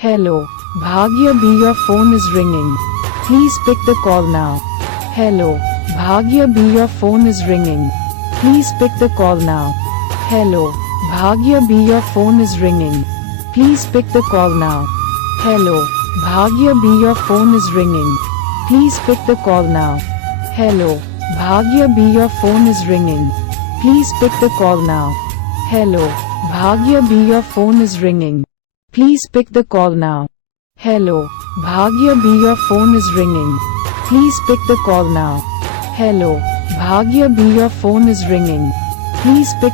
Hello, Bhagya B, your phone is ringing. Please pick the call now. Hello, Bhagya B, your phone is ringing. Please pick the call now. Hello, Bhagya B, your phone is ringing. Please pick the call now. Hello, Bhagya B, your phone is ringing. Please pick the call now. Hello, Bhagya B, your phone is ringing. Please pick the call now. Hello, Bhagya B, your phone is ringing. Please pick the call now. Hello, Bhagya B, your phone is ringing. Please pick the call now. Hello, Bhagya B, your phone is ringing. Please pick the